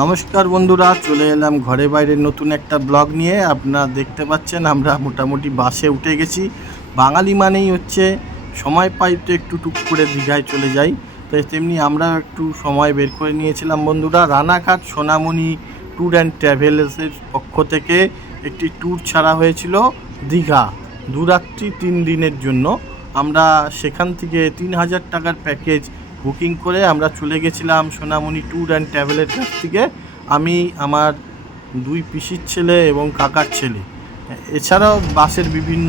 নমস্কার বন্ধুরা, চলে এলাম ঘরে বাইরের নতুন একটা ব্লগ নিয়ে। আপনারা দেখতে পাচ্ছেন আমরা মোটামুটি বাসে উঠে গেছি। বাঙালি মানেই হচ্ছে সময় পাই তো একটু টুক করে দীঘায় চলে যাই। তো তেমনি আমরা একটু সময় বের করে নিয়েছিলাম বন্ধুরা। রানাঘাট সোনামণি ট্যুর অ্যান্ড ট্রাভেলসের পক্ষ থেকে একটি ট্যুর ছাড়া হয়েছিল দীঘা, 2 রাত্রি 3 দিনের জন্য। আমরা সেখান থেকে 3000 টাকার প্যাকেজ বুকিং করে আমরা চলে গেছিলাম সোনামণি ট্যুর অ্যান্ড ট্রাভেলের কাছ থেকে। আমি, আমার 2 পিসির ছেলে এবং কাকার ছেলে, এছাড়াও বাসের বিভিন্ন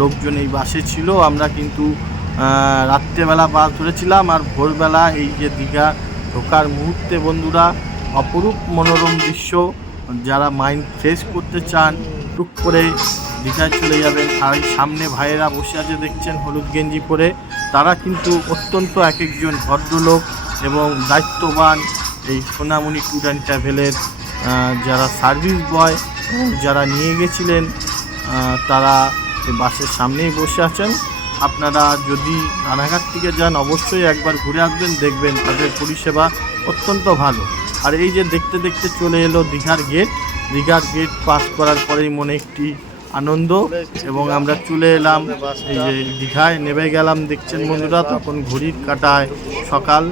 লোকজন এই বাসে ছিল। আমরা কিন্তু রাত্রেবেলা বাস ধরেছিলাম, আর ভোরবেলা এই যে দীঘা ঢোকার মুহূর্তে বন্ধুরা অপরূপ মনোরম দৃশ্য। যারা মাইন্ড ফ্রেশ করতে চান টুক করে দীঘায় চলে যাবেন। আর এই সামনে ভাইয়েরা বসে আছে দেখছেন হলুদ গেঞ্জি পরে, তারা কিন্তু অত্যন্ত এক একজন ভদ্রলোক এবং দায়িত্ববান। এই সোনামণি ট্যুর অ্যান্ড ট্রাভেলের যারা সার্ভিস বয় যারা নিয়ে গেছিলেন, তারা বাসের সামনেই বসে আছেন। আপনারা যদি রানাঘাট থেকে যান অবশ্যই একবার ঘুরে আসবেন, দেখবেন তাদের পরিষেবা অত্যন্ত ভালো। আর এই যে দেখতে দেখতে চলে এলো দীঘার গেট। দীঘার গেট পাস করার পরেই মনে একটি আনন্দ, এবং আমরা চলে এলাম এই যে দীঘায় নেমে গেলাম। দেখছেন বন্ধুরা, তখন ঘড়ির কাঁটায় সকাল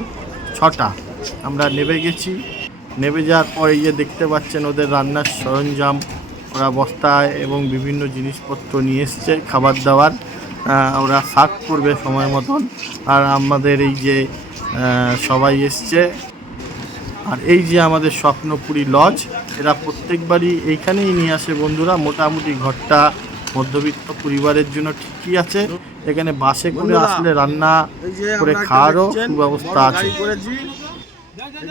6টা। আমরা নেমে গেছি। নেমে যাওয়ার পর এই যে দেখতে পাচ্ছেন ওদের রান্নার সরঞ্জাম, ওরা বস্তায় এবং বিভিন্ন জিনিসপত্র নিয়ে এসছে খাবার দাবার। ওরা সার্ভ করবে সময় মতন। আর আমাদের এই যে সবাই এসছে। আর এই যে আমাদের স্বপ্নপুরী লজ, এরা প্রত্যেকবারই এইখানেই নিয়ে আসে বন্ধুরা। মোটামুটি ঘরটা মধ্যবিত্ত পরিবারের জন্য ঠিকই আছে। এখানে বাসে করে আসলে রান্না করে খাওয়ারও সুব্যবস্থা আছে।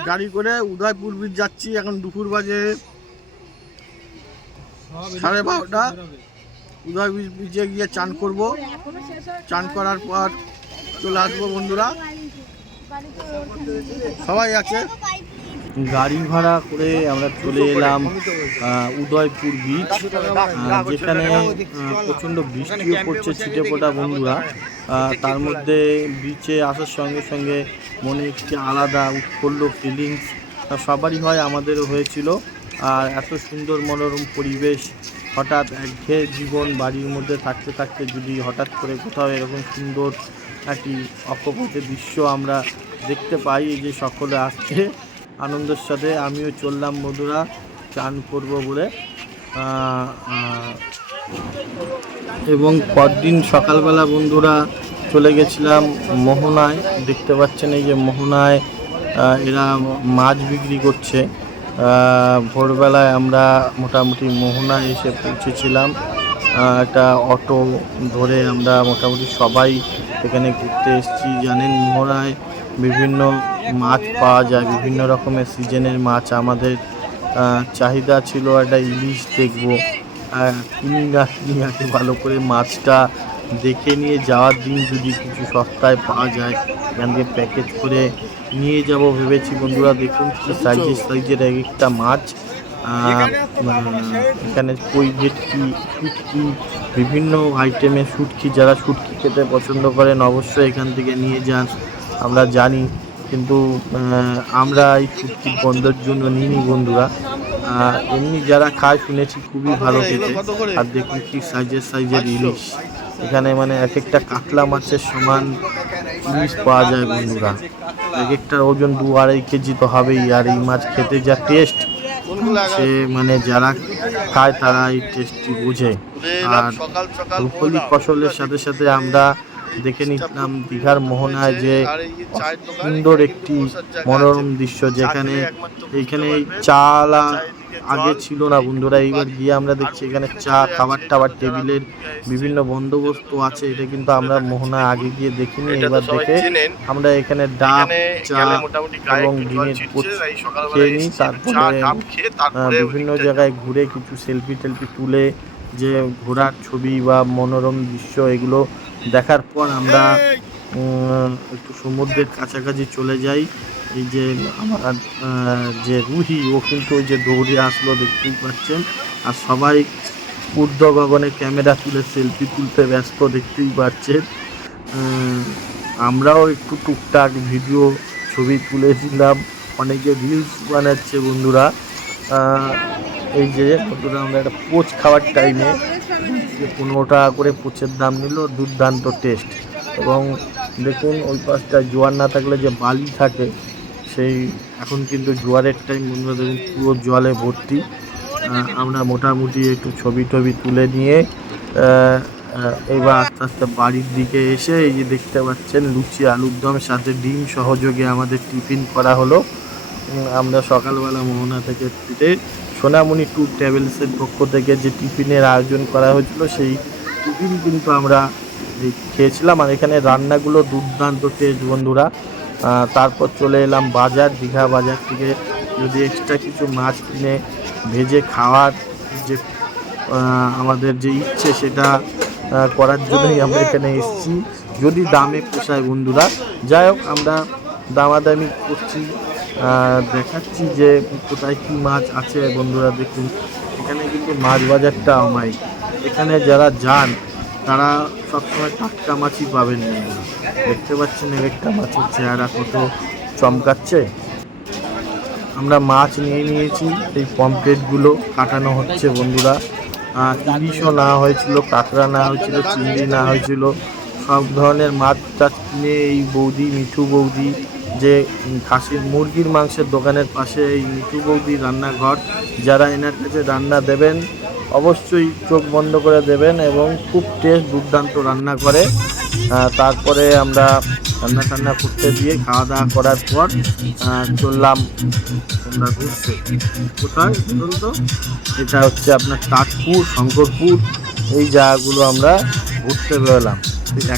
গাড়ি করে উদয়পুর বীচ যাচ্ছি। এখন দুপুর বাজে 12:30। উদয়পুর বীচে গিয়ে চান করব। চান করার পর চলে আসবো বন্ধুরা। সবাই আছে। গাড়ি ভাড়া করে আমরা চলে এলাম উদয়পুর বীচ, যেখানে প্রচণ্ড বৃষ্টিও পড়ছে, ছিটে ফোটা বন্ধুরা। তার মধ্যে বিচে আসার সঙ্গে সঙ্গে মনে একটি আলাদা উৎফুল্ল ফিলিংস সবারই হয়, আমাদেরও হয়েছিল। আর এত সুন্দর মনোরম পরিবেশ, হঠাৎ একঘেয়ে জীবন বাড়ির মধ্যে থাকতে থাকতে যদি হঠাৎ করে কোথাও এরকম সুন্দর একটি অকপটে দৃশ্য আমরা দেখতে পাই, যে সকলে আসছে আনন্দের সাথে। আমিও চললাম বন্ধুরা চান করব বলে। এবং পরদিন সকালবেলা বন্ধুরা চলে গেছিলাম মোহনায়। দেখতে পাচ্ছেন এই যে মোহনায় এরা মাছ বিক্রি করছে। ভোরবেলায় আমরা মোটামুটি মোহনায় এসে পৌঁছেছিলাম। একটা অটো ধরে আমরা মোটামুটি সবাই এখানে ঘুরতে এসেছি। জানেন মোহনায় বিভিন্ন মাছ পাওয়া যায়, বিভিন্ন রকমের সিজনের মাছ। আমাদের চাহিদা ছিল একটা ইলিশ দেখব, কিনি আগে ভালো করে মাছটা দেখে নিয়ে যাওয়ার দিন যদি কিছু সস্তায় পাওয়া যায় এখান থেকে প্যাকেজ করে নিয়ে যাব ভেবেছি বন্ধুরা। দেখুন কি সাইজের এক একটা মাছ। এখানে কই ভেটকি, শুটকি, বিভিন্ন আইটেমের শুটকি। যারা শুটকি খেতে পছন্দ করেন অবশ্যই এখান থেকে নিয়ে যান, আমরা জানি। কিন্তু আমরা এই শুটকি বন্ধের জন্য নিইনি বন্ধুরা। এমনি যারা খায় শুনেছি খুবই ভালো খেতে। আর দেখুন কি সাইজের ইলিশ। এখানে মানে এক একটা কাতলা মাছের সমান ইলিশ পাওয়া যায় বন্ধুরা। এক একটার ওজন 2-2.5 কেজি তো হবেই। আর এই মাছ খেতে যা টেস্ট, সে মানে যারা খায় তারা এই টেস্টটি বোঝে। আর রূপলি ফসলের সাথে সাথে আমরা দেখে নিলাম দীঘার মোহনায় যে সুন্দর একটি মনোরম দৃশ্য, যেখানে এইখানে চালা আগে ছিল না বন্ধুরা। এইবার গিয়ে আমরা দেখছি এখানে চা, খাবার টাবার, টেবিলের বিভিন্ন বন্দোবস্ত আছে। এটা কিন্তু আমরা মোহনায় আগে গিয়ে দেখিনি। এবার দেখে আমরা এখানে ডাব, চা এবং ডিমের খেয়ে নিই। তারপরে বিভিন্ন জায়গায় ঘুরে কিছু সেলফি টেলফি তুলে যে ঘোরার ছবি বা মনোরম দৃশ্য, এগুলো দেখার পর আমরা একটু সমুদ্রের কাছাকাছি চলে যাই। এই যে আমার যে রুহি, ও কিন্তু ওই যে দৌড়ে আসলো দেখতেই পাচ্ছেন। আর সবাই ঊর্ধ্ব গগনে ক্যামেরা তুলে সেলফি তুলতে ব্যস্ত দেখতেই পাচ্ছেন। আমরাও একটু টুকটাক ভিডিও ছবি তুলে দিলাম। অনেকে রিলস বানাচ্ছে বন্ধুরা। এই যে বন্ধুরা আমরা একটা পোচ খাওয়ার টাইমে 15 টাকা করে পোচের দাম নিল, দুর্দান্ত টেস্ট। এবং দেখুন ওই পাশটায় জোয়ার না থাকলে যে বালি থাকে, সেই এখন কিন্তু জোয়ারের টাইম বন্ধুরা, দেখুন পুরো জলে ভর্তি। আমরা মোটামুটি একটু ছবি টবি তুলে নিয়ে এবার আস্তে আস্তে বাড়ির দিকে এসে এই যে দেখতে পাচ্ছেন লুচি আলুর দমের সাথে ডিম সহযোগে আমাদের টিফিন করা হলো। আমরা সকালবেলা মোহনা থেকে ফিরে সোনামণি ট্যুর ট্রাভেলসের পক্ষ থেকে যে টিফিনের আয়োজন করা হয়েছিল, সেই টিফিন কিন্তু আমরা খেয়েছিলাম। আর এখানে রান্নাগুলো দুর্দান্ত টেস্ট বন্ধুরা। তারপর চলে এলাম বাজার, দীঘা বাজার থেকে যদি এক্সট্রা কিছু মাছ কিনে ভেজে খাওয়ার যে আমাদের যে ইচ্ছে, সেটা করার জন্যই আমরা এখানে এসেছি, যদি দামে পোষায় বন্ধুরা। যাই হোক, আমরা দামাদামি করছি, দেখাচ্ছি যে কোথায় কী মাছ আছে বন্ধুরা। দেখুন এখানে কিন্তু মাছ বাজারটা অমায়িক। এখানে যারা যান তারা সবসময় টাটকা মাছই পাবেন বন্ধুরা। দেখতে পাচ্ছেন একটা মাছের চেহারা কত চমকাচ্ছে। আমরা মাছ নিয়ে নিয়েছি, এই পমফ্রেটগুলো কাটানো হচ্ছে বন্ধুরা। ইলিশও না হয়েছিল, কাঁকড়া না হয়েছিল, চিংড়ি না হয়েছিল, সব ধরনের মাছ টাছ কিনে এই বৌদি, মিঠু বৌদি, যে খাসির মুরগির মাংসের দোকানের পাশে এই মিঠু বৌদি রান্নাঘর, যারা এনার কাছে রান্না দেবেন অবশ্যই চোখ বন্ধ করে দেবেন, এবং খুব টেস্ট দুর্দান্ত রান্না করে। তারপরে আমরা রান্না টান্না করতে দিয়ে খাওয়া দাওয়া করার পর চললাম আমরা ঘুরতে। কোথায় বলুন তো? এটা হচ্ছে আপনার তাজপুর, শঙ্করপুর, এই জায়গাগুলো আমরা ঘুরতে বেরোলাম।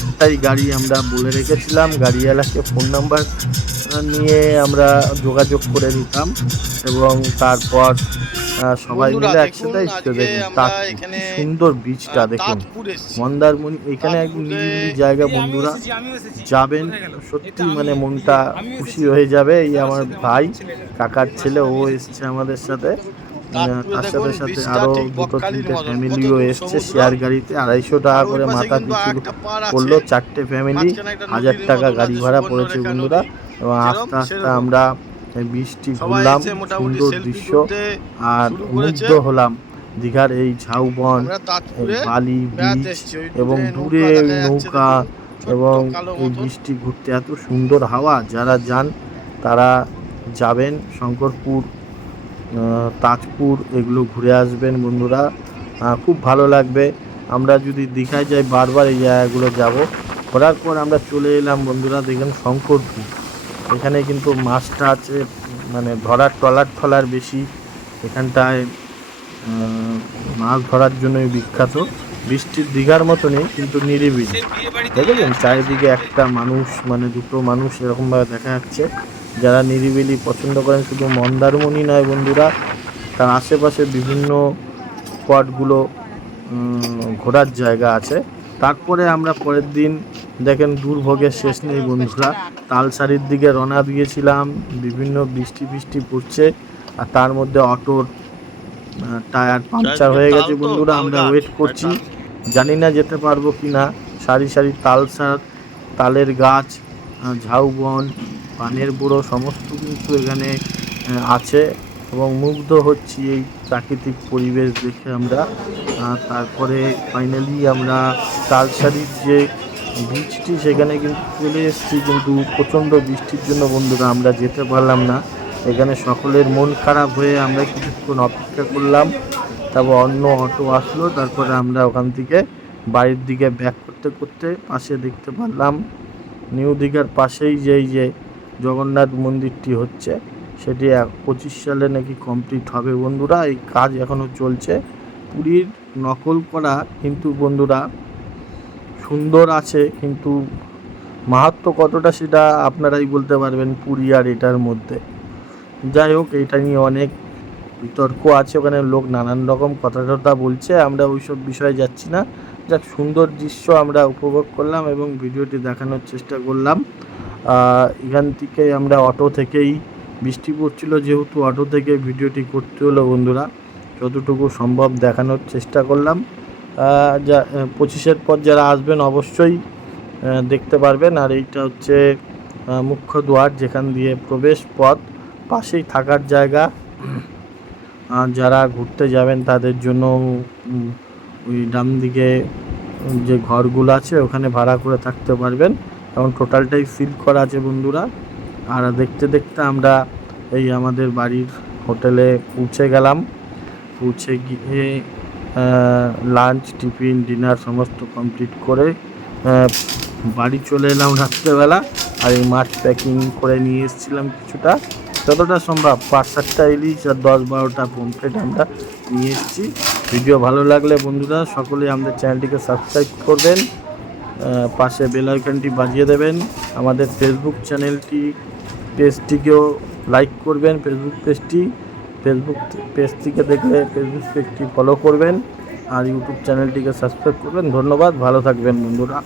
একটাই গাড়ি আমরা বলে রেখেছিলাম, গাড়িওয়ালাকে ফোন নাম্বার নিয়ে আমরা যোগাযোগ করে নিতাম, এবং তারপর সবাই মিলে একসাথে দেখুন সুন্দর বীজটা দেখুন, মন্দারমণি। এখানে একদম নিরিবিলি জায়গা বন্ধুরা, যাবেন সত্যি মানে মনটা খুশি হয়ে যাবে। এই আমার ভাই, কাকার ছেলে, ও এসছে আমাদের সাথে, তার সাথে সাথে আরও 2-3টে ফ্যামিলিও এসছে শেয়ার গাড়িতে। 250 টাকা করে মাথা পিছু পড়লো, 4টে ফ্যামিলি, 1000 টাকা গাড়ি ভাড়া পড়েছে বন্ধুরা। এবং আস্তে আস্তে আমরা বৃষ্টি ঘুরলাম, সুন্দর দৃশ্য, আর মুগ্ধ হলাম দীঘার এই ঝাউবন, বালি বিচ, এবং দূরে নৌকা, এবং এই বৃষ্টি ঘুরতে এত সুন্দর হাওয়া। যারা যান তারা যাবেন শঙ্করপুর, তাজপুর, এগুলো ঘুরে আসবেন বন্ধুরা, খুব ভালো লাগবে। আমরা যদি দীঘায় যাই বারবার এই জায়গাগুলো যাব। ঘোরার পর আমরা চলে এলাম বন্ধুরা, দেখেন শঙ্করপুর। এখানে কিন্তু মাছটা আছে, মানে ধরার ট্রলার বেশি এখানটায়, মাছ ধরার জন্যই বিখ্যাত। বৃষ্টির দীঘার মতনই কিন্তু নিরিবিলি, দেখেছেন চারিদিকে একটা মানুষ, মানে দুটো মানুষ এরকমভাবে দেখা যাচ্ছে। যারা নিরিবিলি পছন্দ করেন, শুধু মন্দারমণি নয় বন্ধুরা, তার আশেপাশে বিভিন্ন স্পটগুলো ঘোরার জায়গা আছে। তারপরে আমরা পরের দিন দেখেন দুর্ভোগের শেষ নেই বন্ধুরা, তালসারির দিকে রওনা দিয়েছিলাম। বিভিন্ন বৃষ্টি পড়ছে, আর তার মধ্যে অটোর টায়ার পাংচার হয়ে গেছে বন্ধুরা। আমরা ওয়েট করছি, জানি না যেতে পারবো কি না। সারি সারি তালসার, তালের গাছ, ঝাউবন, পানের বুড়ো সমস্ত কিন্তু এখানে আছে, এবং মুগ্ধ হচ্ছি এই প্রাকৃতিক পরিবেশ দেখে আমরা। তারপরে ফাইনালি আমরা তালসারির যে বীচটি, সেখানে কিন্তু চলে এসেছি, কিন্তু প্রচণ্ড বৃষ্টির জন্য বন্ধুরা আমরা যেতে পারলাম না। এখানে সকলের মন খারাপ হয়ে আমরা কিছুক্ষণ অপেক্ষা করলাম, তারপর অন্য অটো আসলো। তারপরে আমরা ওখান থেকে বাড়ির দিকে ব্যাক করতে করতে পাশে দেখতে পারলাম নিউ দীঘার পাশেই যে জগন্নাথ মন্দিরটি হচ্ছে, সেটি 25 সালে নাকি কমপ্লিট হবে বন্ধুরা। এই কাজ এখনও চলছে। পুরীর নকল করা কিন্তু বন্ধুরা সুন্দর আছে, কিন্তু মাহাত্ম্য কতটা সেটা আপনারাই বলতে পারবেন পুরী আর এটার মধ্যে। যাই হোক, এটা নিয়ে অনেক বিতর্ক আছে, ওখানে লোক নানান রকম কথা বলছে, আমরা ওইসব বিষয়ে যাচ্ছি না। যাক, সুন্দর দৃশ্য আমরা উপভোগ করলাম এবং ভিডিওটি দেখানোর চেষ্টা করলাম। এখান থেকে আমরা অটো থেকেই, বৃষ্টি পড়ছিল যেহেতু অটো থেকে ভিডিওটি করতে হলো বন্ধুরা, যতটুকু সম্ভব দেখানোর চেষ্টা করলাম। 25-এর পর যারা আসবেন অবশ্যই দেখতে পারবেন। আর এইটা হচ্ছে মুখ্য দ্বার, যেখান দিয়ে প্রবেশ পথ পাশেই থাকার জায়গা। আর যারা ঘুরতে যাবেন তাদের জন্য ওই ডান দিকে যে ঘরগুলো আছে ওখানে ভাড়া করে থাকতে পারবেন। এখন টোটালটাই সিল করা আছে বন্ধুরা। আর দেখতে দেখতে আমরা এই আমাদের বাড়ির হোটেলে পৌঁছে গেলাম। পৌঁছে গিয়ে লাঞ্চ, টিফিন, ডিনার সমস্ত কমপ্লিট করে বাড়ি চলে এলাম রাত্রেবেলা। আর এই মাছ প্যাকিং করে নিয়ে এসেছিলাম কিছুটা, যতটা সম্ভব 5-7টা ইলিশ আর 10-12টা পমফ্রেট আমরা নিয়ে এসেছি। ভিডিও ভালো লাগলে বন্ধুরা সকলে আমাদের চ্যানেলটিকে সাবস্ক্রাইব করবেন, পাশে বেল আইকনটি বাজিয়ে দেবেন। আমাদের ফেসবুক পেজটিকেও লাইক করবেন। ফেসবুক পেজ থেকে দেখলে ফেসবুক পেজটি ফলো করবেন আর ইউটিউব চ্যানেলটিকে সাবস্ক্রাইব করবেন। ধন্যবাদ, ভালো থাকবেন বন্ধুরা।